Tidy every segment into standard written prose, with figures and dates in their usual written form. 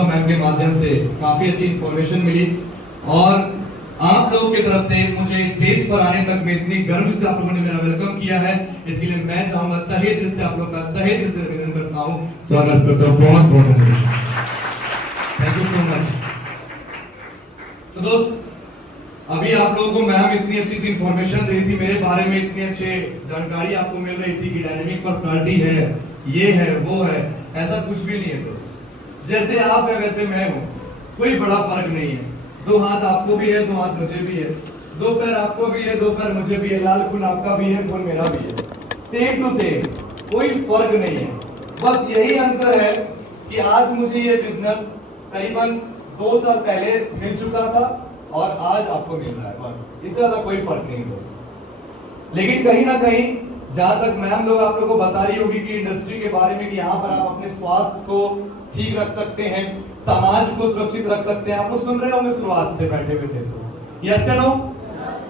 Ma'am के माध्यम से काफी अच्छी इंफॉर्मेशन मिली और आप लोगों की तरफ से मुझे स्टेज पर आने तक में इतनी गर्व से आप लोगों ने मेरा वेलकम किया है, इसके लिए मैं चाहूंगा तहे दिल से आप लोग का तहे दिल से अभिनंदन करता हूं, स्वागत करता हूं, बहुत बहुत धन्यवाद, थैंक यू सो मच। तो दोस्त, अभी आप लोगों को मैम इतनी अच्छी सी इंफॉर्मेशन दे रही थी मेरे बारे में, इतनी अच्छी जानकारी आपको मिल रही थी कि डायनेमिक पर्सनालिटी है, ये है वो है, ऐसा कुछ भी नहीं है दोस्त। जैसे आप है वैसे मैं हूँ, कोई बड़ा फर्क नहीं है। दो हाथ आपको भी है, दो हाथ मुझे भी है, दो पैर आपको भी है, दो पैर मुझे भी है, लाल खून आपका भी है, खून मेरा भी है, सेम टू सेम, कोई फर्क नहीं है। बस यही अंतर है कि आज मुझे ये बिजनेस करीबन 2 साल पहले मिल चुका था और आज आपको मिल रहा है, बस इससे ज्यादा कोई फर्क नहीं दोस्तों। लेकिन कहीं ना कहीं जहां तक मैम लोग आप लोगों को बता रही होगी कि इंडस्ट्री के बारे में कि यहाँ पर आप अपने स्वास्थ्य को ठीक रख सकते हैं, समाज को सुरक्षित रख सकते हैं, आप लोग सुन रहे होंगे शुरुआत से बैठे हुए थे तो यस या नो।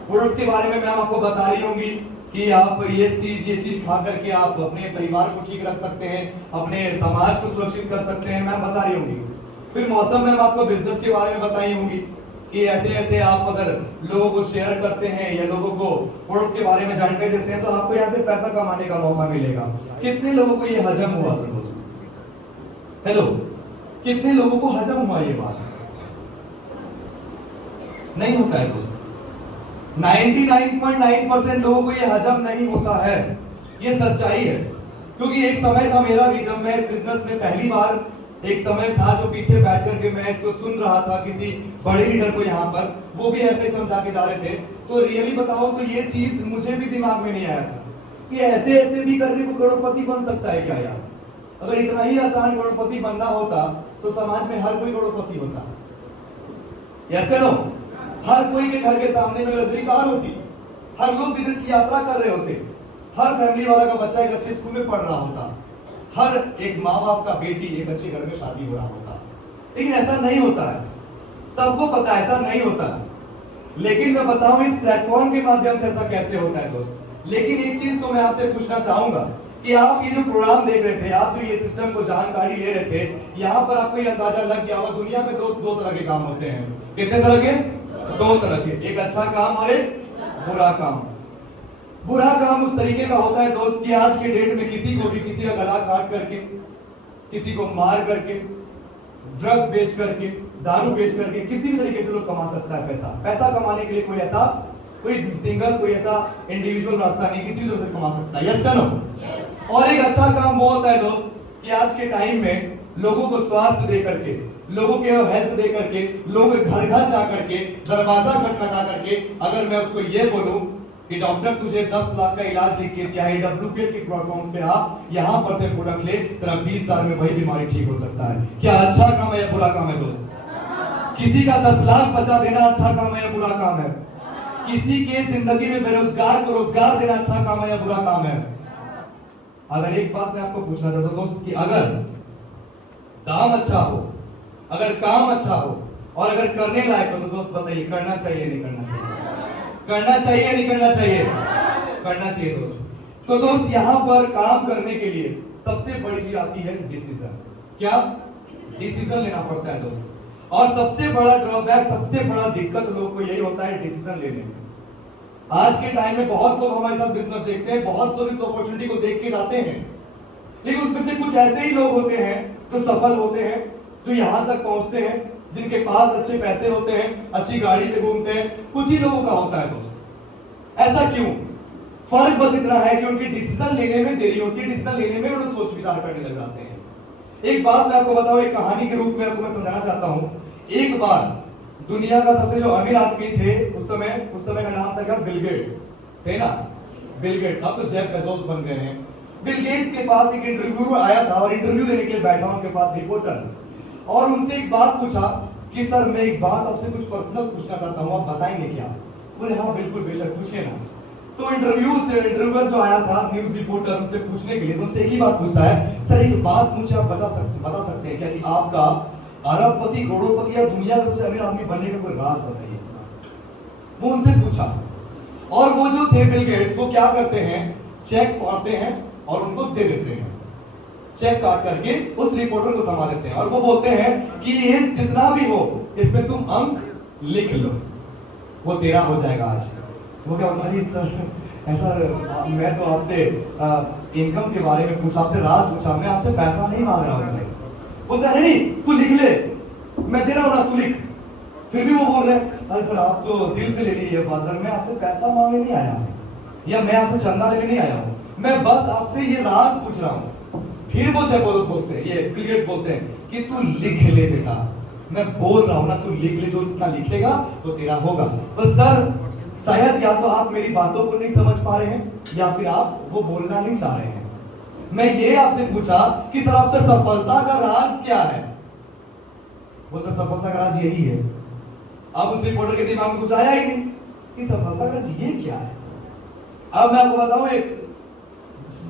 प्रोडक्ट्स के बारे में मैम आपको बता रही होंगी कि आप ये चीज खा करके आप अपने परिवार को ठीक रख सकते हैं, अपने समाज को सुरक्षित कर सकते हैं, मैम बता रही होंगी। फिर मौसम मैम आपको बिजनेस के बारे में बताई होंगी कि ऐसे ऐसे आप अगर लोगों को शेयर करते हैं या लोगों को प्रोडक्ट्स के बारे में जानकारी देते हैं तो आपको यहाँ से पैसा कमाने का मौका मिलेगा। कितने लोगों को ये हजम हुआ था दोस्त? हेलो, कितने लोगों को हजम हुआ ये बात? नहीं होता है दोस्त। 99.9% लोगों को ये हजम नहीं होता है, ये सच्चाई है। क्योंकि एक समय था मेरा भी, जब मैं इस बिजनेस में पहली बार, एक समय था जो पीछे बैठ करके मैं इसको सुन रहा था किसी बड़े लीडर को यहाँ पर, वो भी ऐसे ही समझा के जा रहे थे। तो रियली बताओ तो ये चीज मुझे भी दिमाग में नहीं आया था कि ऐसे ऐसे भी करके कोई करोड़पति बन सकता है क्या यार? अगर इतना ही आसान करोड़पति बनना होता तो समाज में हर कोई करोड़पति होता। ऐसे नो, हर कोई के घर के सामने में लग्जरी कार होती, हर लोग विदेश की यात्रा कर रहे होते, हर फैमिली वाला का बच्चा एक अच्छे स्कूल में पढ़ रहा होता, हर एक माँ बाप का बेटी एक अच्छे घर में शादी हो रहा होता। लेकिन ऐसा नहीं होता है, सबको पता है ऐसा नहीं होता है। लेकिन मैं बताऊं इस प्लेटफॉर्म के माध्यम से ऐसा कैसे होता है दोस्त। लेकिन एक चीज तो मैं आपसे पूछना चाहूंगा कि आप ये जो प्रोग्राम देख रहे थे, आप जो ये सिस्टम को जानकारी ले रहे थे, यहाँ पर आपको ये अंदाजा लग गया होगा दुनिया में दोस्त 2 तरह के काम होते हैं। कितने तरह के? 2 तरह के, एक अच्छा काम और एक बुरा काम। बुरा काम उस तरीके का होता है दोस्त कि आज के डेट में किसी को भी किसी का गला काट करके, किसी को मार करके, ड्रग्स बेच करके, दारू बेच करके किसी भी तरीके से लोग कमा सकता है पैसा। पैसा कमाने के लिए कोई ऐसा कोई सिंगल कोई ऐसा इंडिविजुअल रास्ता नहीं, किसी भी तरह से कमा सकता है। यस या नो? और एक अच्छा काम वो होता है दोस्त कि आज के टाइम में लोगों को स्वास्थ्य दे करके, लोगों के हेल्थ दे करके, लोग घर घर जा करके, दरवाजा खटखटा करके अगर मैं उसको ये बोलूं कि डॉक्टर तुझे 10 लाख का इलाज लिख के दिया है, डब्ल्यूपीएल के प्लेटफॉर्म पे आप यहाँ पर से प्रोडक्ट ले, तेरा 20 साल में वही बीमारी ठीक हो सकता है। क्या अच्छा काम है या बुरा काम है दोस्त? किसी का 10 लाख बचा देना अच्छा काम है या बुरा काम है? किसी के जिंदगी में बेरोजगार को रोजगार देना अच्छा काम है या बुरा काम है? अगर एक बात मैं आपको पूछना चाहता हूं दोस्त कि अगर दाम अच्छा हो, अगर काम अच्छा हो और अगर करने लायक हो तो दोस्त बताइए करना चाहिए नहीं करना चाहिए? करना चाहिए नहीं करना चाहिए? करना चाहिए दोस्त। तो दोस्त यहाँ पर काम करने के लिए सबसे बड़ी चीज आती है डिसीजन। क्या? डिसीजन लेना पड़ता है दोस्त। और सबसे बड़ा ड्रॉबैक, सबसे बड़ा दिक्कत लोगों को यही होता है डिसीजन लेने में। आज के टाइम में बहुत लोग हमारे साथ बिजनेस देखते हैं, बहुत लोग इस अपॉर्चुनिटी को देख के जाते हैं, लेकिन उसमें से कुछ ऐसे ही लोग होते हैं जो सफल होते हैं, जो यहाँ तक पहुंचते हैं, जिनके पास अच्छे पैसे होते हैं, अच्छी गाड़ी पे घूमते हैं। कुछ ही लोगों का होता है दोस्त। ऐसा क्यों? फर्क बस इतना है कि उनकी डिसीजन लेने में देरी होती है, डिसीजन लेने में उन्हें सोच विचार करने लग जाते हैं। एक बात मैं आपको बताऊं, एक कहानी के रूप में आपको मैं समझाना चाहता हूं। एक बार दुनिया का सबसे जो अमीर आदमी थे उस समय का नाम था बिल गेट्स, थे ना? बिल गेट्स, अब तो जेफ बेजोस बन गए हैं। बिल गेट्स के पास एक इंटरव्यूअर आया था और इंटरव्यू लेने के लिए बैठा उनके पास रिपोर्टर, और उनसे एक बात पूछा कि सर मैं एक बात आपसे कुछ पर्सनल पूछना चाहता हूं, आप बताएंगे क्या? बोले हाँ बिल्कुल बेशक पूछिए ना। तो इंटरव्यूअर जो आया था न्यूज रिपोर्टर उनसे पूछने के लिए, तो उनसे एक ही बात पूछता है, सर एक बात मुझे आप बता सकते हैं क्या कि आपका अरबपति करोड़पति या दुनिया का सबसे अमीर आदमी बनने का कोई राज बताइए इसका। वो उनसे पूछा, और वो जो थे बिल गेट्स, वो क्या करते हैं, चेक फाड़ते हैं और उनको दे देते हैं। चेक काट करके उस रिपोर्टर को थमा देते हैं और वो बोलते हैं कि ये जितना भी हो इसमें तुम अंक लिख लो, वो तेरा हो जाएगा आज। वो क्या बोलता है सर ऐसा, मैं तो आपसे इनकम के बारे में पूछा, आपसे राज पूछा, मैं आपसे पैसा नहीं मांग रहा हूं सर। बोलता है नहीं तू लिख ले, मैं दे रहा हूं ना, तू लिख। फिर भी वो बोल रहे हैं अरे सर आप तो दिल पे ले लीजिए बात, सर मैं आपसे पैसा मांगने नहीं आया हूं, या मैं आपसे चंदा लेने नहीं आया हूं, मैं बस आपसे ये राज पूछ रहा हूं। फिर वो जेफोरोस बोलते हैं, ये बिल गेट्स बोलते हैं कि तू लिख ले बेटा, मैं बोल रहा हूं ना, तू लिख ले, जो जितना लिखेगा वो तेरा होगा। तो सर शायद या तो आप मेरी बातों को नहीं समझ पा रहे हैं या फिर आप वो बोलना नहीं चाह रहे हैं। मैं ये आपसे पूछा कि सर आपका सफलता का राज क्या है? बोलता सफलता का राज यही है। अब उस रिपोर्टर के दिमाग में कुछ आया ही नहीं कि सफलता का राज ये क्या है। अब मैं आपको बताऊं, एक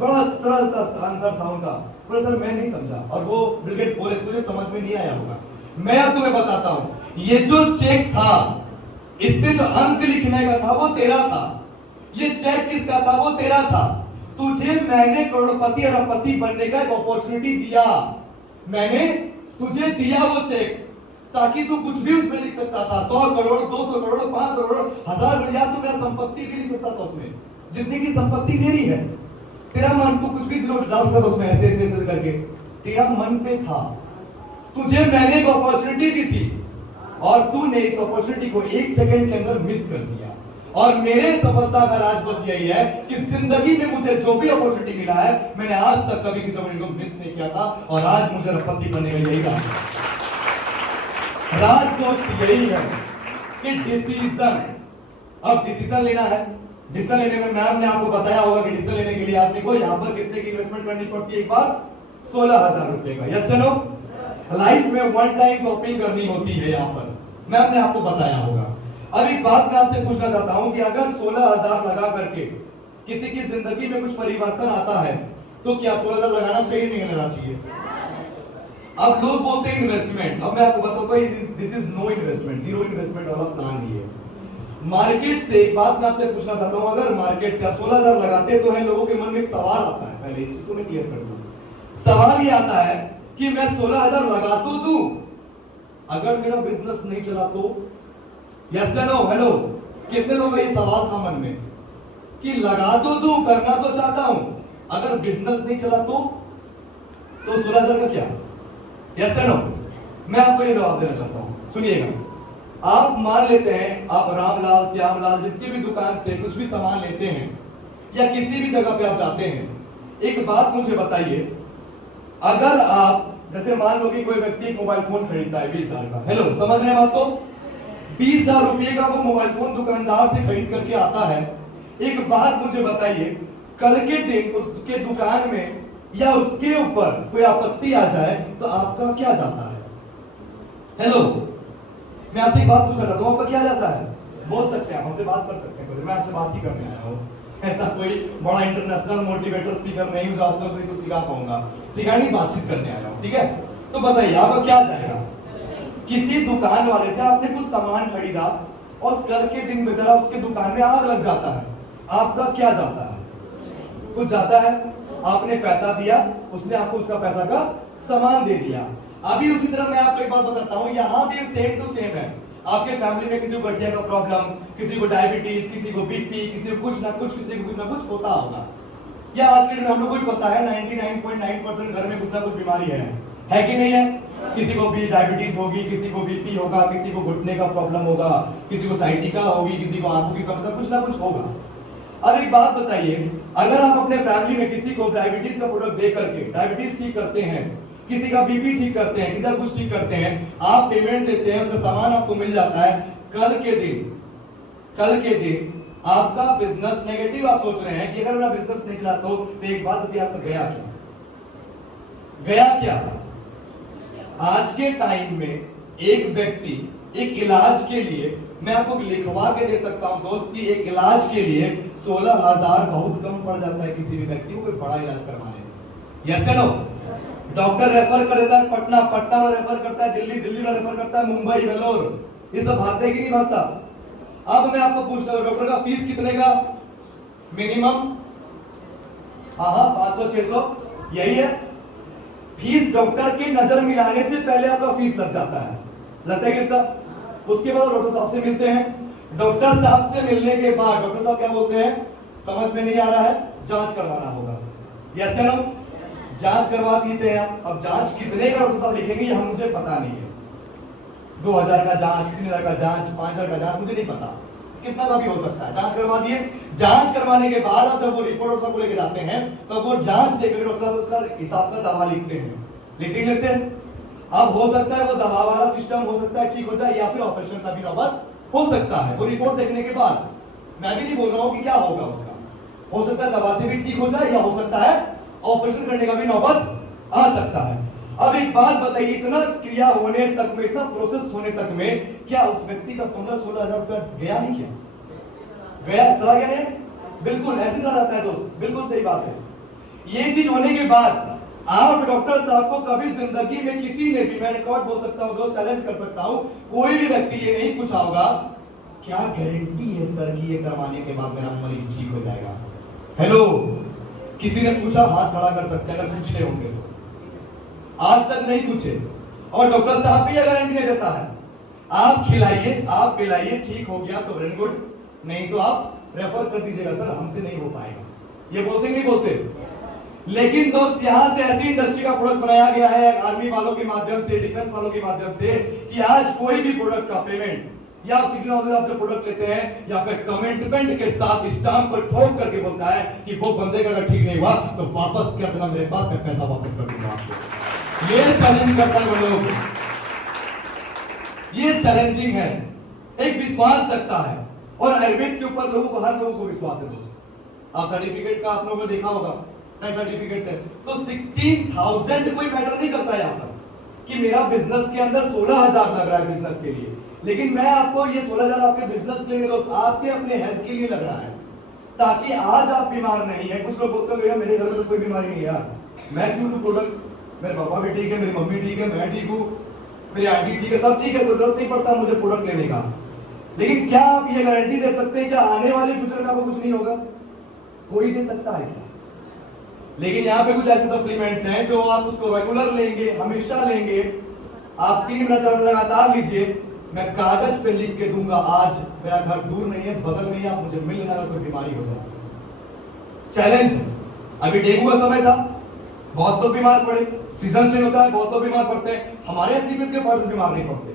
बड़ा सरल सा आंसर था उनका, पर सर मैं नहीं समझा, और वो बिल गेट्स बोले तुझे समझ में नहीं आया होगा, मैं अब तुम्हें बताता हूं। ये जो चेक था, इस पे जो अंक लिखने का था वो तेरा था, ये चेक किसका था? वो तेरा था। तुझे मैंने करोड़पति और अरबपति बनने का एक अपॉर्चुनिटी दिया, मैंने तुझे दिया वो चेक, ताकि तू कुछ भी उसमें लिख सकता था, 100 करोड़, 200 करोड़, 500 करोड़, 1000 करोड़, या तू मेरा संपत्ति भी लिख सकता था उसमें, जितनी की संपत्ति मेरी है। तेरा मन, तू कुछ भी डाल सकता था उसमें, ऐसे ऐसे ऐसे करके, तेरा मन पे था। तुझे मैंने एक अपॉर्चुनिटी दी थी और तूने इस अपॉर्चुनिटी को 1 सेकंड के अंदर मिस कर दिया। और मेरे सफलता का राज बस यही है कि जिंदगी में मुझे जो भी अपॉर्चुनिटी मिला है, मैंने आज तक कभी किसी अपॉर्चुनिटी को मिस नहीं किया था, और आज मुझे अरबपति बनने का यही राज है। राज दोस्त यही है कि डिसीजन, अब डिसीजन लेना है। डिसीजन लेने में मैम ने आपको बताया होगा कि डिसीजन लेने के लिए आदमी को यहाँ पर कितने की इन्वेस्टमेंट करनी पड़ती है? एक बार 16,000 रुपए का। Yes no? लाइफ में वन टाइम शॉपिंग करनी होती है, यहाँ पर मैम ने आपको बताया होगा। अब एक बात मैं आपसे पूछना चाहता हूं कि अगर 16,000 लगा करके किसी की जिंदगी में कुछ परिवर्तन आता है, तो क्या 16,000 लगाना चाहिए नहीं लगाना चाहिए? अब लोग बोलते हैं इन्वेस्टमेंट, अब मैं आपको बताता हूं this is no investment, zero investment वाला प्लान ही है। मार्केट से एक बात मैं आपसे पूछना चाहता हूं, अगर मार्केट से आप 16,000 लगाते तो है, लोगों के मन में एक सवाल आता है, पहले इस चीज को मैं क्लियर कर दूं। सवाल ये आता है कि मैं 16,000 लगा तो दूं, अगर मेरा बिजनेस नहीं चला तो? यस या नो? हेलो, कितने लोगों का ये सवाल था मन में कि लगा तो दूं, करना तो चाहता हूं, अगर बिजनेस नहीं चला तो 16,000 का क्या? यस या नो? मैं आपको ये जवाब देना चाहता हूं, सुनिएगा। आप मान लेते हैं आप रामलाल, श्यामलाल, जिसकी भी दुकान से कुछ भी सामान लेते हैं या किसी भी जगह पे आप जाते हैं, एक बात मुझे बताइए, अगर आप जैसे मान लो कि कोई व्यक्ति एक मोबाइल फोन खरीदता है 20,000 का, हेलो समझ रहे हैं बात को? 20,000 रुपए का वो मोबाइल फोन दुकानदार से खरीद करके आता है। एक बात मुझे बताइए, कल के दिन उसके दुकान में या उसके ऊपर कोई आपत्ति आ जाए तो आपका क्या जाता है? हेलो, मैं आपसे एक बात पूछना चाहता हूं, आपका क्या जाता है? बोल सकते हैं, हमसे बात कर सकते हैं, मैं आपसे बात ही करने आया हूं, ऐसा कोई बड़ा इंटरनेशनल मोटिवेटर स्पीकर नहीं हूं जो आपसे कुछ सिखा पाऊंगा, सिखाने बातचीत करने आया हूं, ठीक है? तो बताइए आपका क्या जाएगा? किसी दुकान वाले से आपने कुछ सामान खरीदा और कल के दिन में जरा उसके दुकान में आग लग जाता है, आपका क्या जाता है? कुछ जाता है? आपने पैसा दिया, उसने आपको उसका पैसा का सामान दे दिया। अभी उसी तरह मैं आपको एक बात बताता हूं, यहां भी सेम टू सेम है। आपके फैमिली में किसी को गठिया का प्रॉब्लम, किसी को डायबिटीज, किसी को बीपी, किसी को कुछ ना कुछ, किसी को कुछ ना कुछ होता होगा, या आज के दिन हम लोग को भी पता है 99.9% घर में कुछ ना कुछ बीमारी है कि नहीं है? किसी को भी डायबिटीज होगी, किसी को बीपी होगा, किसी को घुटने का प्रॉब्लम होगा, किसी को साइटिका होगी, किसी को आंखों की समस्या, कुछ ना कुछ होगा। अब एक बात बताइए, अगर आप अपने फैमिली में किसी को डायबिटीज का प्रोडक्ट दे करके डायबिटीज ठीक करते हैं, किसी का बीपी ठीक करते हैं, किसी का कुछ ठीक करते हैं, आप पेमेंट देते हैं, उसका सामान आपको मिल जाता है, कल के दिन आपका बिजनेस नेगेटिव आप सोच रहे हैं कि अगर मेरा बिजनेस नहीं चला तो एक बात होती है, आपका गया क्या? आज के टाइम में एक व्यक्ति एक इलाज के लिए, मैं आपको लिखवा के दे सकता हूं दोस्त कि एक इलाज के लिए 16,000 बहुत कम पड़ जाता है किसी भी व्यक्ति को कोई बड़ा इलाज करवाने में। यस या नो? डॉक्टर रेफर कर देता है पटना वाला रेफर करता है, दिल्ली वाला रेफर करता है, मुंबई, वेलोर, ये सब भागता है कि नहीं भागता? अब मैं आपको पूछता हूं, डॉक्टर का फीस कितने का मिनिमम? हाँ 500-600 यही है। फीस डॉक्टर के नजर मिलाने से पहले आपका फीस लग जाता है, लगता है कितना। उसके बाद डॉक्टर साहब से मिलते हैं, डॉक्टर साहब से मिलने के बाद डॉक्टर साहब क्या बोलते हैं, समझ में नहीं आ रहा है, जांच करवाना होगा, यस या नो। जांच करवा देते हैं। अब जांच कितने का डॉक्टर साहब लिखेंगे ये हम मुझे पता नहीं है, 2000 का जांच, 3000 का जांच, 5000 का जांच, मुझे नहीं पता, कितना का भी हो सकता है। जांच करवा दिए, जांच करवाने के बाद अब जब वो रिपोर्ट डॉक्टर साहब को लेके जाते हैं तब वो जांच देखकर डॉक्टर साहब उसका हिसाब का दवा लिखते हैं, लिखते हैं। अब हो सकता है वो दवा वाला सिस्टम हो सकता है ठीक हो जाए, या फिर ऑपरेशन का भी नौबत हो सकता है। वो रिपोर्ट देखने के बाद मैं भी नहीं बोल रहा हूं कि क्या होगा उसका, हो सकता है दवा से भी ठीक हो जाए, या हो सकता है ऑपरेशन करने का भी नौबत आ सकता है। अब एक बात बताइए, इतना क्रिया होने तक में, इतना प्रोसेस होने तक में क्या उस व्यक्ति का 15-16 हजार रुपया गया नहीं? क्या गया? चला गया नहीं? बिल्कुल ऐसे चला जाता है दोस्त, बिल्कुल सही बात है। ये चीज होने के बाद आप डॉक्टर साहब को कभी जिंदगी में किसी ने भी, मैं रिकॉर्ड बोल सकता हूं दोस्त, चैलेंज कर सकता हूं, कोई भी व्यक्ति ये नहीं पूछा होगा क्या गारंटी है सर कि ये करवाने के बाद मेरा मरीज ठीक हो जाएगा। हेलो, किसी ने पूछा? हाथ खड़ा कर सकते हैं अगर पूछे होंगे तो, आज तक नहीं पूछे। और डॉक्टर साहब भी गारंटी नहीं देता है, आप खिलाइए, आप पिलाइए, ठीक हो गया तो वेरी गुड, नहीं तो आप रेफर कर दीजिएगा सर, हमसे नहीं हो पाएगा। ये बोलते नहीं बोलते? लेकिन दोस्त यहां से ऐसी इंडस्ट्री का प्रोडक्ट बनाया गया है आर्मी वालों के माध्यम से, डिफेंस वालों के माध्यम से, कि आज कोई भी प्रोडक्ट का पेमेंट या आप सिग्नल हाउस से आप जो प्रोडक्ट लेते हैं या फिर कमिटमेंट के साथ स्टाम्प को ठोक करके बोलता है कि वो बंदे का अगर ठीक नहीं हुआ तो वापस कर देना मेरे पास, मैं पैसा वापस कर दूंगा आपको। ये चैलेंज करता है वो लोग, ये चैलेंजिंग है, एक विश्वास रखता है। और आयुर्वेद के ऊपर लोगों को, हर लोगों को विश्वास है दोस्त। आप सर्टिफिकेट का आप लोगों ने देखा होगा, सर्टिफिकेट है तो 16,000 कोई मैटर नहीं करता है यहाँ पर कि मेरा बिजनेस के अंदर 16,000 लग रहा है बिजनेस के लिए, लेकिन मैं आपको ये 16,000 आपके बिजनेस के लिए दोस्त, आपके अपने हेल्थ के लिए लग रहा है, ताकि आज आप बीमार नहीं है। कुछ लोग बोलते हैं मेरे घर में तो कोई बीमारी नहीं है यार, मैं क्यों लूं प्रोडक्ट, मेरे पापा भी ठीक है, मेरी मम्मी ठीक है, मैं ठीक हूँ, मेरी आंटी ठीक है, सब ठीक है, कोई जरूरत नहीं पड़ता मुझे प्रोडक्ट लेने का। लेकिन क्या आप ये गारंटी दे सकते हैं क्या आने वाले फ्यूचर में आपको कुछ नहीं होगा? कोई दे सकता है क्या? लेकिन यहाँ पे कुछ ऐसे सप्लीमेंट्स हैं जो आप उसको रेगुलर लेंगे, हमेशा लेंगे, आप 3 मिनट 4 मिनट लगातार लीजिए, मैं कागज पे लिख के दूंगा, आज मेरा घर दूर नहीं है, बगल में ही, आप मुझे मिल लेना अगर कोई बीमारी हो जाए। चैलेंज, अभी डेंगू का समय था, बहुत लोग बीमार पड़े, सीजन चेंज होता है, बहुत लोग बीमार पड़ते हैं, हमारे एसडीपीएस के फर्स्ट बीमार नहीं पड़ते।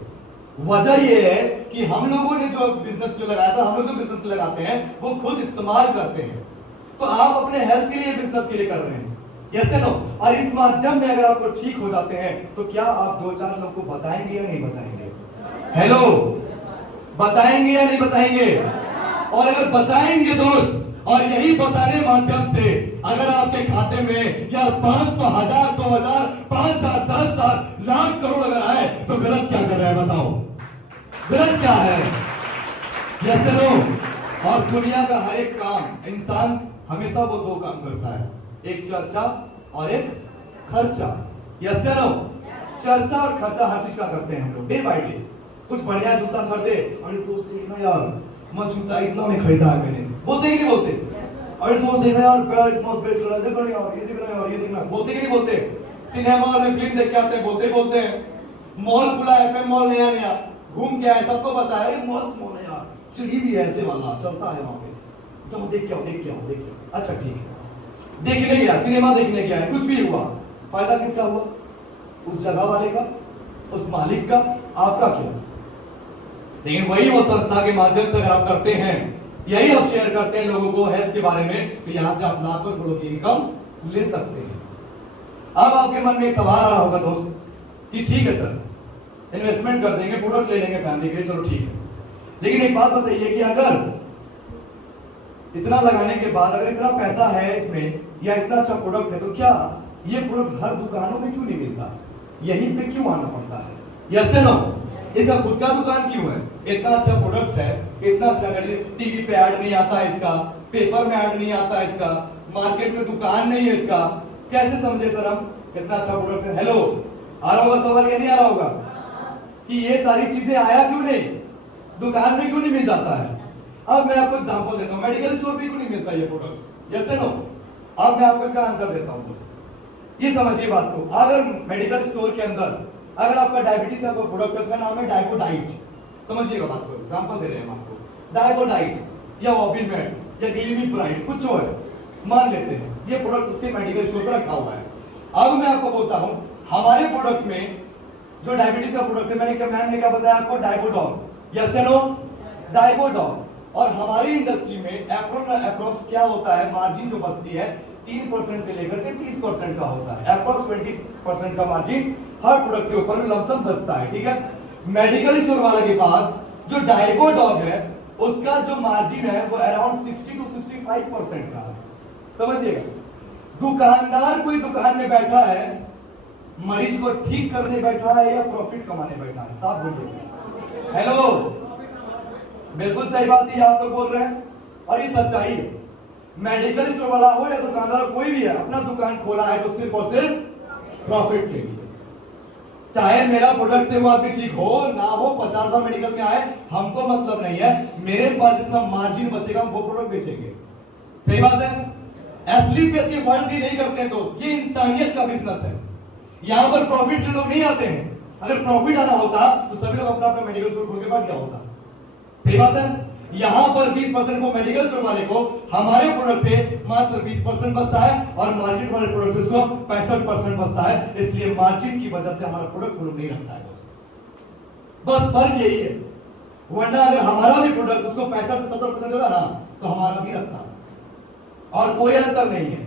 वजह यह है कि हम लोगों ने जो बिजनेस के लगाया था, हम लोग जो बिजनेस लगाते हैं वो खुद इस्तेमाल करते हैं, तो आप अपने हेल्थ के लिए बिजनेस के लिए कर रहे हैं, यस या नो। और इस माध्यम में अगर आपको ठीक हो जाते हैं तो क्या आप 2-4 लोग को बताएंगे या नहीं बताएंगे? हेलो, बताएंगे या नहीं बताएंगे? और अगर बताएंगे दोस्त, और यही बताने माध्यम से अगर आपके खाते में यार 500, 1000, 2000, 5000, 10,000, लाख, करोड़ अगर आए तो गलत क्या कर रहे हैं बताओ? गलत क्या है? यस या नो। और दुनिया का हर एक काम, इंसान हमेशा वो 2 काम करता है, एक चर्चा और एक खर्चा, यस या नो। चर्चा और खर्चा हर चीज का करते हैं हम लोग डे बाय डे। कुछ बढ़िया जूता खरीदे, अरे दोस्त देखना यार मस्त जूता इतना में खरीदा है मैंने, बोलते ही नहीं बोलते? अरे दोस्त देखना यार बड़ा मस्त बेच रहा है, देखो यार ये देखना यार ये देखना, बोलते ही नहीं बोलते? सिनेमा हॉल में फिल्म देख के आते हैं, बोलते ही बोलते हैं। मॉल खुला है, एफएम मॉल नया नया, घूम के आए, सबको पता है मस्त मॉल है यार, सीढ़ी भी ऐसे वाला चलता है वहां पे, जाओ देख के आओ, देख के आओ, देख के आओ। अच्छा ठीक है, देखने गया, सिनेमा देखने गया है, कुछ भी हुआ, फायदा किसका हुआ? उस जगह वाले का, उस मालिक का, आपका क्या? लेकिन वही वो संस्था के माध्यम से अगर आप करते हैं, यही आप शेयर करते हैं लोगों को हेल्थ के बारे में, तो यहां से आप लाखों करोड़ों की इनकम ले सकते हैं। अब आपके मन में एक सवाल आ रहा होगा दोस्त कि ठीक है सर, इन्वेस्टमेंट कर देंगे, प्रोडक्ट ले लेंगे फैमिली के लिए, चलो ठीक है, लेकिन एक बात बताइए कि अगर इतना लगाने के बाद अगर इतना पैसा है इसमें या इतना अच्छा प्रोडक्ट है, तो क्या ये प्रोडक्ट हर दुकानों में क्यों नहीं मिलता? यहीं पे क्यों आना पड़ता है? यस या नो? इसका खुद का दुकान क्यों है? इतना अच्छा प्रोडक्ट है, इतना अच्छा, टीवी पे ऐड नहीं आता है इसका, पेपर में ऐड नहीं आता है इसका, मार्केट में दुकान नहीं है इसका, कैसे समझे सर हम इतना अच्छा प्रोडक्ट है? हेलो, आ रहा होगा सवाल या नहीं आ रहा होगा कि ये सारी चीजें आया क्यों नहीं, दुकान में क्यों नहीं मिल जाता है? अब मैं आपको एग्जांपल देता हूं, मेडिकल स्टोर पे क्यों नहीं मिलता ये प्रोडक्ट्स? यस या नो? अब मैं आपको इसका आंसर देता हूं दोस्तों। ये समझिए बात को। अगर मेडिकल स्टोर के अंदर अगर आपका डायबिटीज का कोई प्रोडक्ट है, उसका नाम है डाइबोडाइट, समझिएगा बात को, एग्जांपल दे रहे हैं हम आपको, डाइबोडाइट या ओबिमेट या ग्लिमिप्राइड कुछ और मान लेते हैं, ये प्रोडक्ट उसके मेडिकल स्टोर पर रखा हुआ है। अब मैं आपको बोलता हूं हमारे प्रोडक्ट में जो डायबिटीज का प्रोडक्ट है, मैम ने क्या बताया आपको, डाइबोडॉग, यस या नो, डाइबोडॉग। और हमारी इंडस्ट्री में अप्रोक्स क्या होता है, मार्जिन जो बचती है 3% से लेकर के 30% का होता है, अप्रोक्स 20% का मार्जिन हर प्रोडक्ट के ऊपर लमसम बचता है, ठीक है। मेडिकल स्टोर वाले के पास जो डाइबोडॉग है उसका जो मार्जिन है वो अराउंड 60 to 65% का है, समझिएगा। दुकानदार कोई दुकान में बैठा है, मरीज को ठीक करने बैठा है या प्रॉफिट कमाने बैठा है, साफ बोलिए। हेलो, बिल्कुल सही बात है, आप तो बोल रहे हैं और ये सच्चाई है। मेडिकल स्टोर वाला हो या दुकानदार कोई भी है, अपना दुकान खोला है तो सिर्फ और सिर्फ प्रॉफिट के लिए। चाहे मेरा प्रोडक्ट से वो आदमी ठीक हो ना हो, 50 बार मेडिकल में आए, हमको मतलब नहीं है, मेरे पास जितना मार्जिन बचेगा हम वो प्रोडक्ट बेचेंगे, सही बात है। असली पे इसके फर्ज ही नहीं करते हैं दोस्त, ये इंसानियत का बिजनेस है। यहां पर प्रॉफिट के लोग नहीं आते हैं, अगर प्रॉफिट आना होता तो सभी लोग अपना अपना मेडिकल स्टोर खोल के बैठ गया होता, सही बात है। यहां पर 20% को मेडिकल स्टोर वाले को हमारे प्रोडक्ट से मात्र 20% बचता है और मार्केट वाले प्रोडक्ट से उसको 65% बचता है, इसलिए मार्जिन की वजह से हमारा प्रोडक्ट ग्रो नहीं रखता है दोस्तों, बस फर्क यही है। वरना अगर हमारा भी प्रोडक्ट उसको 65 से 70% देता ना तो हमारा भी रखता, और कोई अंतर नहीं है।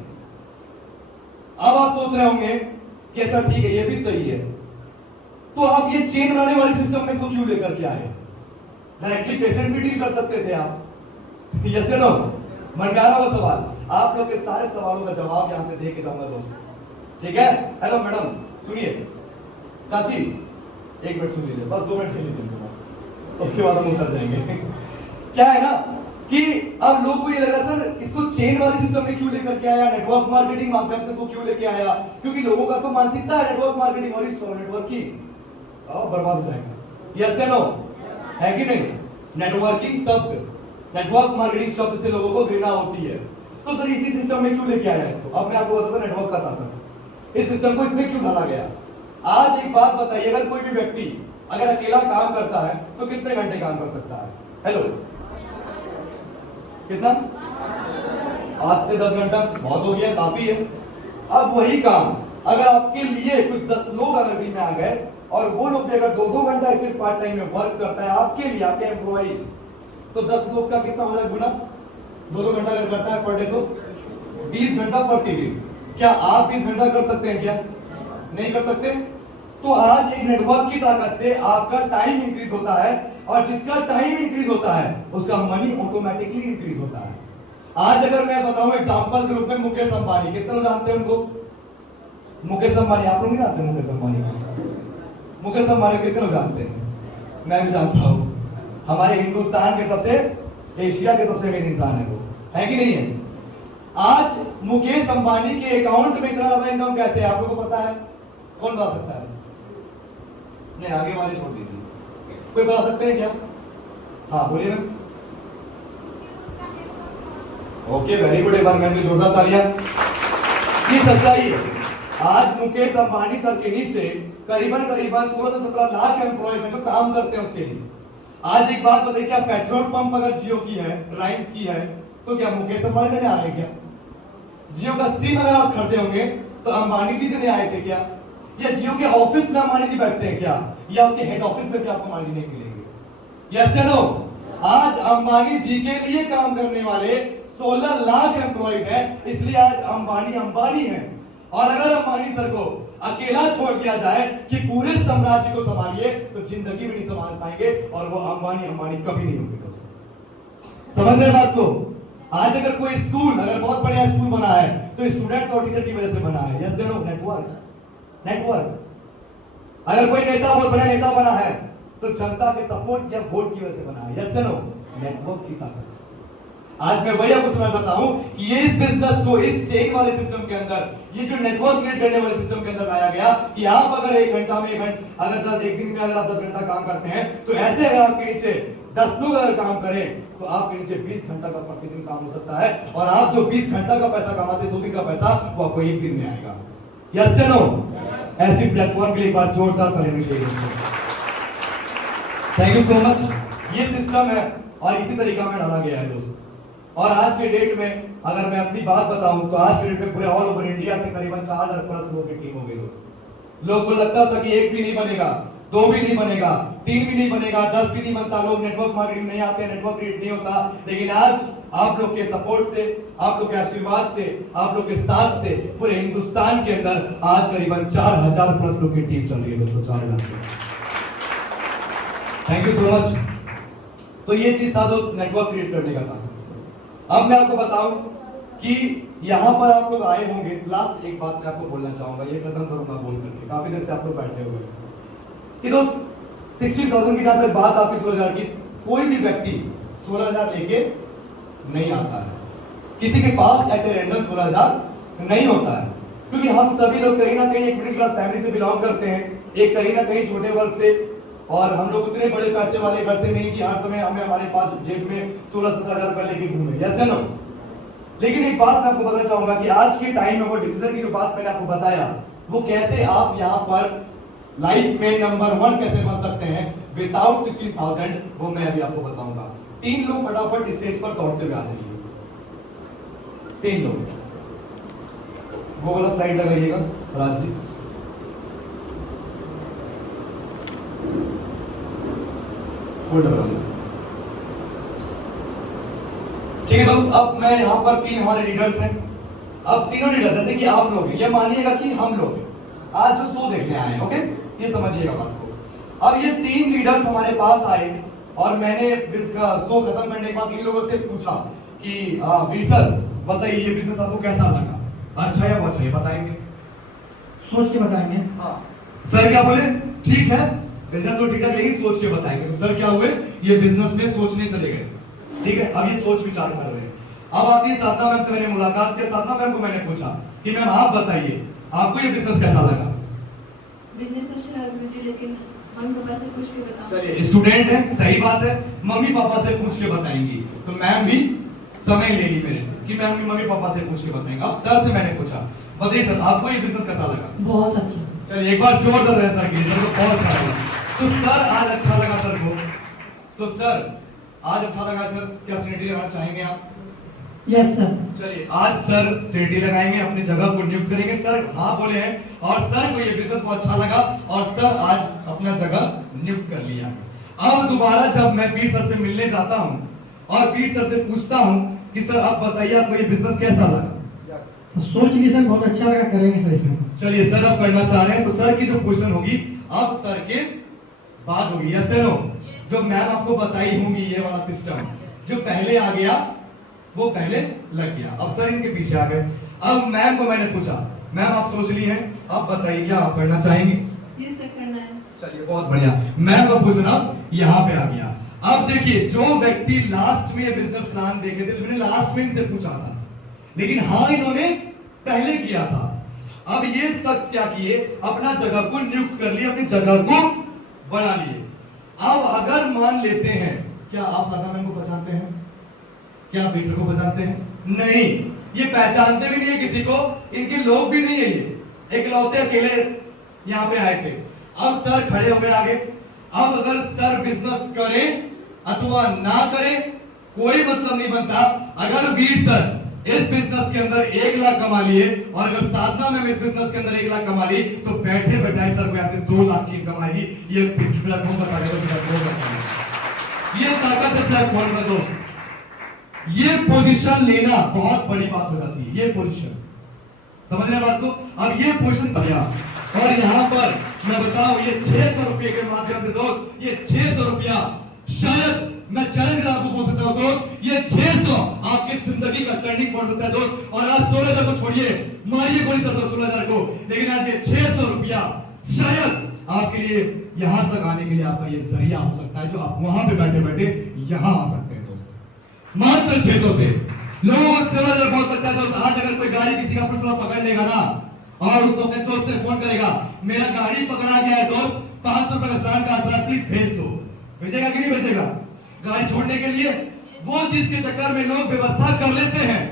अब आप सोच रहे होंगे कि अच्छा ठीक है ये भी सही है, तो आप ये चेन बनाने वाले सिस्टम में इसको क्यों लेकर के आए, डायरेक्टली पेशेंट भी डील कर सकते थे आप, यस नो। मनकारा वो सवाल, आप लोग के सारे सवालों का जवाब यहां से दे के जाऊंगा दोस्त, ठीक है। हेलो मैडम सुनिए, चाची एक मिनट सुन लीजिए, बस 2 मिनट सुन लीजिए बस, उसके बाद हम उतर जाएंगे। क्या है ना कि अब लोगों को ये लग रहा है सर इसको चेन वाले सिस्टम में क्यों लेकर के आया, नेटवर्क मार्केटिंग माध्यम से इसको क्यों लेके आया, क्योंकि लोगों का तो मानसिकता है नेटवर्क मार्केटिंग और इस नेटवर्क की बर्बाद हो जाएगा, यस या नो, है कि नहीं। नेटवर्किंग शब्द, नेटवर्क मार्केटिंग शब्द से लोगों को घृणा होती है, तो सर इसी सिस्टम में क्यों लेके आया इसको। अब मैं आपको बताता हूं नेटवर्क का ताकत, इस सिस्टम को इसमें क्यों डाला गया। आज एक बात बताइए, अगर कोई भी व्यक्ति अगर अकेला काम करता है तो कितने घंटे काम कर सकता है, हेलो कितना, 8 से 10 घंटा, बहुत हो गया, काफी है। अब वही काम अगर आपके लिए कुछ 10 लोग अगर बीच में आ गए और वो लोग भी अगर 2-2 घंटा सिर्फ पार्ट टाइम में वर्क करता है आपके लिए, आपके एम्प्लॉइज, तो 10 लोग का कितना हो जाए गुना, 2-2 घंटा अगर करता है पर डे तो 20 घंटा प्रतिदिन। क्या आप 20 घंटा कर सकते हैं क्या, नहीं कर सकते। तो आज एक नेटवर्क की ताकत से आपका टाइम इंक्रीज होता है, और जिसका टाइम इंक्रीज होता है उसका मनी ऑटोमेटिकली इंक्रीज होता है। आज अगर मैं बताऊं एग्जांपल के रूप में, मुकेश अंबानी, कितने लोग जानते हैं उनको, मुकेश अंबानी, आप लोग नहीं जानते मुकेश अंबानी को, मुकेश अंबानी कितने लोग जानते हैं, मैं भी जानता हूं, हमारे हिंदुस्तान के सबसे, एशिया के सबसे मेन इंसान है वो, है कि नहीं है। आज मुकेश अंबानी के अकाउंट में इतना ज्यादा इनकम कैसे है, आप लोगों को पता है, कौन बता सकता है, नहीं आगे वाले छोड़ दीजिए, कोई बता सकते हैं क्या, हाँ बोलिए ना। ओके वेरी गुड, एक बार मैं भी जोरदार तालियां। ये सच्चाई है, आज मुकेश अंबानी सर के नीचे करीबन 16 से 17 लाख एम्प्लॉयज हैं जो काम करते हैं उसके लिए। आज एक बात बताइए, क्या पेट्रोल पंप अगर जियो की है, रिलायंस की है, तो क्या मुकेश अंबानी देने आ रहे हैं क्या। जियो का सिम अगर आप खरीदे होंगे तो अंबानी जी देने आए थे क्या, या जियो के ऑफिस में अंबानी जी बैठते हैं क्या, या उसके हेड ऑफिस में क्या आपको अंबानी जी नहीं मिलेंगे, यस या नो। आज अंबानी जी के लिए काम करने वाले 16 लाख एम्प्लॉयज हैं, इसलिए आज अंबानी अंबानी है। और अगर अंबानी सर को अकेला छोड़ दिया जाए कि पूरे साम्राज्य को संभालिए, तो जिंदगी में नहीं संभाल पाएंगे और वो अंबानी अंबानी कभी नहीं होंगे दोस्तों, समझ रहे बात को। आज अगर कोई स्कूल, अगर बहुत बढ़िया स्कूल बना है तो स्टूडेंट्स और टीचर की वजह से बना है, यस या नो, नेटवर्क, नेटवर्क। अगर कोई नेता बहुत बड़ा नेता बना है तो जनता के सपोर्ट या वोट की वजह से बना है, यस या नो, नेटवर्क की ताकत। आज मैं वही आपको समझ सकता हूं कि ये इस बिजनेस को, इस चेन वाले सिस्टम के अंदर, ये जो नेटवर्क क्रिएट करने वाले सिस्टम के अंदर लाया गया कि आप अगर एक घंटा में अगर एक दिन में अगर आप 10 घंटा काम करते हैं, तो ऐसे अगर आपके नीचे 10 लोग अगर काम करें तो आपके नीचे 20 घंटा का प्रतिदिन काम हो सकता है, और आप जो 20 घंटा का पैसा कमाते 2 दिन का पैसा वो आपको 1 दिन में आएगा। यस या नो? ऐसी प्लेटफॉर्म के लिए एक बार जोरदार ताली होनी चाहिए। Thank you so much. ये सिस्टम है और इसी तरीका में डाला गया है दोस्तों। और आज के डेट में अगर मैं अपनी बात बताऊं तो आज के डेट में पूरे ऑल ओवर इंडिया से करीबन 4000 प्लस लोगों की टीम हो गई दोस्तों। लोगों को लगता था कि एक भी नहीं बनेगा, दो भी नहीं बनेगा, तीन भी नहीं बनेगा, 10 भी नहीं बनता, लोग नेटवर्क मार्केटिंग नहीं आते, नेटवर्क क्रिएट नहीं होता। लेकिन आज आप लोग के सपोर्ट से, आप लोग के आशीर्वाद से, आप लोग के साथ से पूरे हिंदुस्तान के अंदर आज करीबन 4000 प्लस लोग की टीम चल रही है दोस्तों। 4000। Thank you so much. तो ये चीज था दोस्त, नेटवर्क क्रिएट करने का था। अब मैं आपको बताऊं कि यहां पर आप लोग आए होंगे। लास्ट एक बात मैं आपको बोलना चाहूंगा, ये खत्म करूंगा बोल करके। काफी देर से आप लोग बैठे हुए हैं कि दोस्त 60,000 की जहां तक बात आती है 16,000 की, कोई भी व्यक्ति 16,000 लेके नहीं आता है। किसी के पास एट ए रैंडम 16,000 नहीं होता है, क्योंकि हम सभी लोग कहीं ना कहीं एक मिडिल क्लास फैमिली से बिलोंग करते हैं, एक कहीं ना कहीं छोटे वर्ग से। और हम लोग उतने बड़े पैसे वाले घर से नहीं कि हर समय हमें हमारे पास जेब में 16-17,000 रुपए लेके घूमे। यस या नो? लेकिन एक बात मैं आपको बताना चाहूंगा कि आज के टाइम में वो डिसीजन की जो बात मैंने आपको बताया, वो कैसे आप यहाँ पर लाइफ में नंबर 1 कैसे बन सकते हैं विदाउट 16,000, वो मैं अभी आपको बताऊंगा। 3 लोग फटाफट स्टेज पर दौड़ते हुए आ जाइए। 3 लोग, वो वाला स्लाइड लगाइएगा राज जी। ठीक है दोस्त, अब मैं यहाँ पर 3 हमारे लीडर्स हैं। अब तीनों लीडर्स जैसे कि आप लोग, ये मानिएगा कि हम लोग आज जो शो देखने आए हैं, ओके, ये समझिएगा बात को। अब ये 3 लीडर्स हमारे पास आए और मैंने इसका शो खत्म करने के बाद इन लोगों से पूछा कि वीर सर बताइए ये बिजनेस आपको कैसा लगा, अच्छा या बहुत अच्छा, बताएंगे? सोच के बताएंगे। हाँ सर क्या बोले? ठीक है बिजनेस तो ठीक है लेकिन सोच के बताएंगे। तो सर क्या हुए, ये बिजनेस में सोचने चले गए। ठीक है, अब ये सोच विचार कर रहे हैं। अब आती है साधना मैम से मैंने मुलाकात किया। साधना मैम को मैंने पूछा कि मैम आप बताइए आपको ये बिजनेस कैसा लगा? बिजनेस अच्छा लगा मुझे, लेकिन मम्मी पापा से पूछ के बताओ। चलिए स्टूडेंट है, सही बात है, मम्मी पापा से पूछ के बताएंगी। तो मैम भी समय लेगी मेरे से कि मैम भी मम्मी पापा से पूछ के बताएंगे। अब सर से मैंने पूछा बताइए सर आपको ये बिजनेस कैसा लगा? बहुत अच्छा। चलिए एक बार जोरदार रहे सर के, सर को बहुत अच्छा लगा। तो सर आज अच्छा लगा सर को, तो सर आज अच्छा लगा सर, क्या सीढ़ी लगाना चाहेंगे आप? Yes sir. चलिए आज सर सीढ़ी लगाएंगे, अपनी जगह को नियुक्त करेंगे। सर हाँ बोले हैं और सर को ये बिजनेस बहुत अच्छा लगा और सर आज अपना जगह नियुक्त कर लिया। अब दोबारा जब मैं पीर सर से मिलने जाता हूँ और पीर सर से पूछता हूँ कि सर आप बताइए आपको ये बिजनेस कैसा लगा? तो सोच ली सर, बहुत अच्छा लगा, करेंगे सर इसमें। चलिए सर अब करना चाह रहे हैं, तो सर की जो क्वेश्चन होगी अब सर के बात होगी। Yes no? जो मैम आपको बताई होंगी ये वाला सिस्टम, जो पहले आ गया वो पहले लग गया। अब सर इनके पीछे आ गए। अब मैम को मैंने पूछा मैम आप सोच ली हैं, अब बताइए क्या आप करना चाहेंगे? ये सब करना है। चलिए बहुत बढ़िया, मैम का क्वेश्चन अब यहाँ पे आ गया। अब देखिए जो व्यक्ति लास्ट में ये बिजनेस प्लान देखे थे, मैंने लास्ट में इनसे पूछा था, लेकिन हाँ इन्होंने पहले किया था। अब ये शख्स क्या किए, अपना जगह को नियुक्त कर लिए, अपनी जगह को बना लिए। अब अगर मान लेते हैं, क्या आप सादा मैम को पहचानते हैं? क्या आप बीसर को पहचानते हैं? नहीं, ये पहचानते भी नहीं है किसी को, इनके लोग भी नहीं है, ये इकलौते अकेले यहाँ पे आए थे। अब सर खड़े हो गए आगे। अब अगर सर बिजनेस करें अथवा ना करें कोई मतलब नहीं बनता। अगर वीर सर इस बिजनेस के अंदर 1 लाख कमा लिए और अगर साधना में इस बिजनेस के अंदर 1 लाख कमा ली, तो बैठे बैठाए सर को यहाँ से 2 लाख की इनकम आएगी। ये प्लेटफॉर्म बता देगा, ये ताकत है प्लेटफॉर्म का दोस्त। ये पोजीशन लेना बहुत बड़ी बात हो जाती है। ये पोजीशन समझ रहे हैं बात को? अब ये पोजीशन बढ़िया, और यहाँ पर मैं बताऊं ये 600 रुपये के माध्यम से दोस्त, ये 600 रुपया शायद मैं चैलेंज आपको बोल सकता हूं दोस्त, ये 600 आपकी जिंदगी का टर्निंग पॉइंट होता है दोस्त। और आज 16,000 को छोड़िए, मारिए कोई सर 16,000 को, लेकिन आज ये 600 रुपया शायद आपके लिए यहां तक आने के लिए आपका ये जरिया हो सकता है, जो आप वहां पे बैठे बैठे यहां आ सकते हैं दोस्त। मात्र 600 से लोगों को 16,000 बहुत लगता है दोस्त। आज अगर कोई गाड़ी किसी का पुलिस वाला पकड़ लेगा ना और उसको अपने दोस्त से फोन करेगा, मेरा गाड़ी पकड़ा गया है दोस्त, 500 रुपए का चालान काट रहा है, प्लीज भेज दो, भेजेगा कि नहीं भेजेगा? गाड़ी छोड़ने के लिए वो चीज के चक्कर में लोग व्यवस्था कर लेते हैं,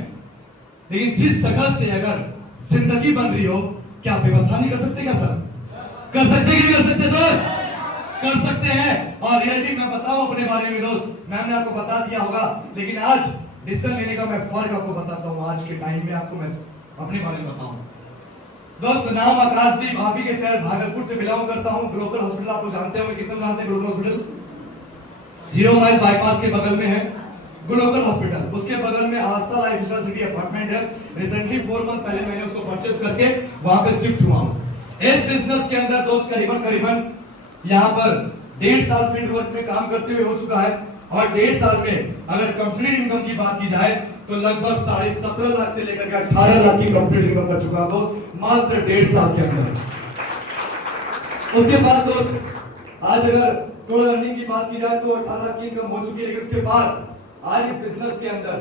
लेकिन जिस जगह से अगर जिंदगी बन रही हो क्या आप व्यवस्था नहीं कर सकते क्या सर? कर सकते कि नहीं कर सकते दोस्त? कर सकते हैं। और रियलिटी मैं बताऊं अपने बारे में दोस्त, मैम ने आपको बता दिया होगा, लेकिन आज डिसीजन लेने का मैं फर्क आपको बताता हूं। आज के टाइम में आपको मैं अपने बारे में बताऊं। दोस्त नाम आकाशदीप, आप ही के शहर भागलपुर से बिलोंग करता हूं। ग्लोबल हॉस्पिटल आपको जानते होंगे, कितने जानते हैं ग्लोबल हॉस्पिटल? 0 माइल बाईपास के बगल में है ग्लोबल हॉस्पिटल। उसके बगल में आस्था लाइफ स्टाइल सिटी अपार्टमेंट है। रिसेंटली 4 मंथ पहले मैंने उसको परचेस करके वहां पे शिफ्ट हुआ हूं। इस बिजनेस के अंदर दोस्त करीबन यहाँ पर 1.5 साल फील्ड वर्क में काम करते हुए हो चुका है। और 1.5 साल में अगर कंप्लीट इनकम की बात की जाए तो लगभग 17.5 लाख से लेकर के 18 लाख की कंप्लीट इनकम कर चुका हूं दोस्त, मात्र 1.5 साल के अंदर। उसके बाद दोस्त आज अगर टोटल अर्निंग की बात की जाए तो 18 लाख की इनकम हो चुकी है। लेकिन उसके बाद आज इस बिजनेस के अंदर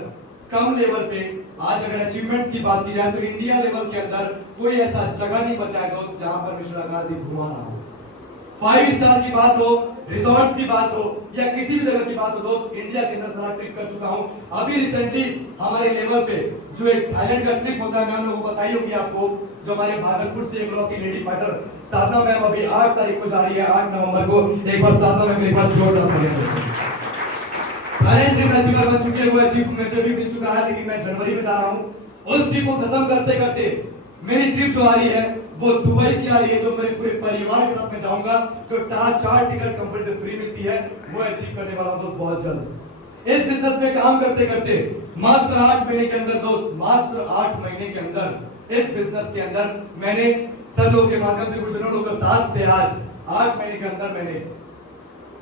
कम लेवल पे आज अगर अचीवमेंट्स की बात की जाए तो इंडिया लेवल के अंदर कोई ऐसा जगह नहीं बचा है दोस्त जहां पर मिस्टर आकाशदीप घुमा ना हो। 5 स्टार की बात हो, रिसोर्ट्स की बात हो या किसी भी जगह की बात हो दोस्त, इंडिया के अंदर सारा ट्रिप कर चुका हूं। अभी रिसेंटली हमारे लेवल पे जो एक थाईलैंड का ट्रिप होता है, मैम लोगों को बताई होगी आपको, जो हमारे भागलपुर से एक लौकी लेडी फाइटर साधना मैम अभी 8 तारीख को जा रही है, 8 नवंबर को। एक बार साधना मैम एक बार जोर लगाइए। थाईलैंड ट्रिप अचीवर बन चुकी है, वो अचीव मुझे भी मिल चुका है, लेकिन मैं जनवरी में जा रहा हूं। उस ट्रिप को खत्म करते करते मेरी ट्रिप जो आ रही है वो दुबई की आ रही है, जो मेरे पूरे परिवार के साथ मैं जाऊंगा, जो 4 टिकट कंपनी से फ्री मिलती है, वो अचीव करने वाला हूं दोस्त बहुत जल्द। इस बिजनेस में काम करते करते मात्र 8 महीने के अंदर दोस्त, मात्र 8 महीने के अंदर इस बिजनेस के अंदर मैंने सब लोगों के माध्यम से, कुछ लोगों के साथ से आज 8 महीने के अंदर मैंने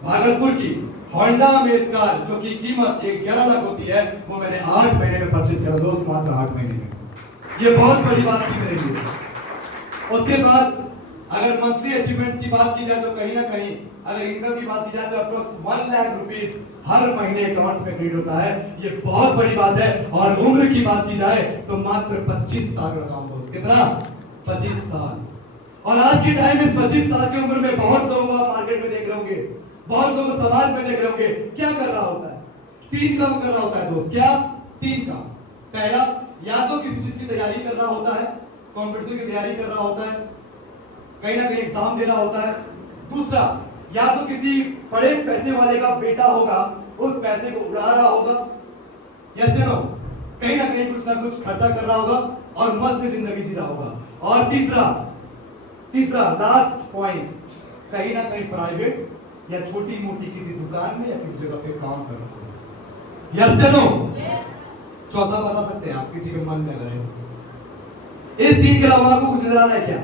भागलपुर की होंडा अमेज कार जो की कीमत 11 लाख होती है, वो मैंने 8 महीने में परचेज किया दोस्त, मात्र 8 महीने में। ये बहुत बड़ी बात थी मेरे लिए। उसके बाद अगर मंथली अचीवमेंट्स की बात की जाए तो कहीं ना कहीं अगर इनकम की बात की जाए तो अप्रोक्स 1 लाख रुपीस हर महीने अकाउंट में क्रेडिट होता है। ये बहुत बड़ी बात है। और उम्र की बात की जाए तो मात्र 25 साल का काम दोस्त, कितना? 25 साल। और आज के टाइम में 25 साल की उम्र में बहुत लोग आप मार्केट में देख रहे होंगे, बहुत लोग समाज में देख रहे होंगे, क्या कर रहा होता है? 3 काम कर रहा होता है दोस्त। क्या? 3 काम। पहला, या तो किसी चीज की तैयारी कर रहा होता है, कॉम्पिटिशन की तैयारी कर रहा होता है, कहीं ना कहीं एग्जाम दे रहा होता है। दूसरा, या तो किसी बड़े पैसे वाले का बेटा होगा, उस पैसे को उड़ा रहा होगा, यस या नो, कहीं ना कहीं कुछ ना कुछ खर्चा कर रहा होगा और मस्त से जिंदगी जी रहा होगा। और तीसरा लास्ट पॉइंट, कहीं ना कहीं प्राइवेट या छोटी मोटी किसी दुकान में या किसी जगह पे काम कर रहा होगा, यस या नो। चौथा बता सकते हैं आप, किसी के मन में अगर है। इस 3 के अलावा आपको कुछ नजर आ रहा है क्या?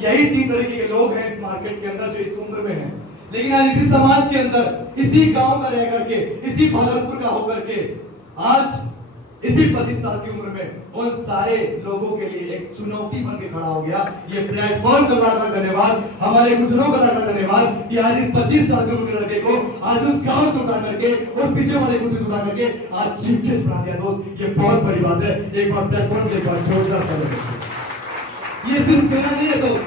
यही 3 तरीके के लोग हैं इस मार्केट के अंदर जो इस उम्र में हैं। लेकिन आज इसी समाज के अंदर, इसी गांव में रह करके, इसी भागलपुर का होकर के आज इसी 25 साल की उम्र में उन सारे लोगों के लिए एक चुनौती बन के खड़ा हो गया। ये प्लेटफॉर्म का लाखों धन्यवाद, हमारे गुजरों का लाखों धन्यवाद कि आज इस 25 साल की उम्र के लड़के को आज उस गांव से उठा करके, उस पीछे वाले कुछ से उठा करके आज चीफ गेस्ट बना दिया दोस्त। ये बहुत बड़ी बात है। एक बार प्लेटफॉर्म के बाद जोरदार तालियां। ये सिर्फ मेरा नहीं है दोस्त,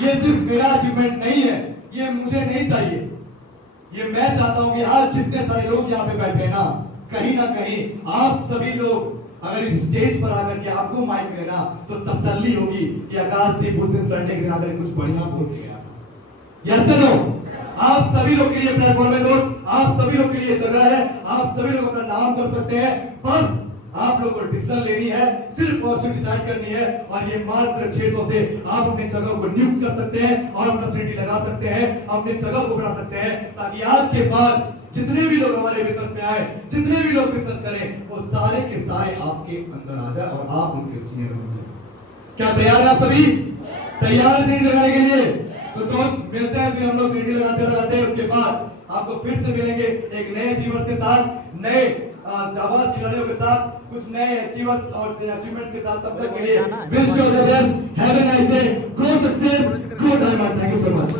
ये सिर्फ मेरा अचीवमेंट नहीं है, ये मुझे नहीं चाहिए। ये मैं चाहता हूं कि आज जितने सारे लोग यहाँ पे बैठे हैं ना, कहीं ना कहीं आप सभी लोग अगर इस स्टेज पर आकर के आपको माइक में ना तो तसल्ली होगी कि आकाशदीप उस दिन संडे के दिन आकर कुछ बढ़िया बोल के गया था। यस नो, आप सभी लोग के लिए प्लेटफॉर्म है दोस्त, आप सभी लोग के लिए जगह है, आप सभी लोग अपना नाम कर सकते हैं। बस आप लोगों को डिसीजन लेनी है, सिर्फ और सिर्फ डिसाइड करनी है। और ये मात्र 600 से आप अपनी जगह को नियुक्त कर सकते हैं और अपना सिटी लगा सकते हैं, अपनी जगह को बना सकते हैं, ताकि आज के बाद जितने भी लोग हमारे बिजनेस में आए, जितने भी लोग बिजनेस करें, वो सारे के सारे आपके अंदर आ जाए और आप उनके सीनियर बन जाए। क्या तैयार है आप सभी? तैयार है सीढ़ी लगाने के लिए? तो दोस्त मिलते हैं, फिर हम लोग सीढ़ी लगाते हैं। उसके बाद आपको फिर से मिलेंगे एक नए अचीवर्स के साथ, नए जाबाज खिलाड़ियों के साथ, कुछ नए अचीवर्स और अचीवमेंट्स के साथ। तब तक के लिए wish you all the best, have a nice day, go success, go diamond. Thank you so much.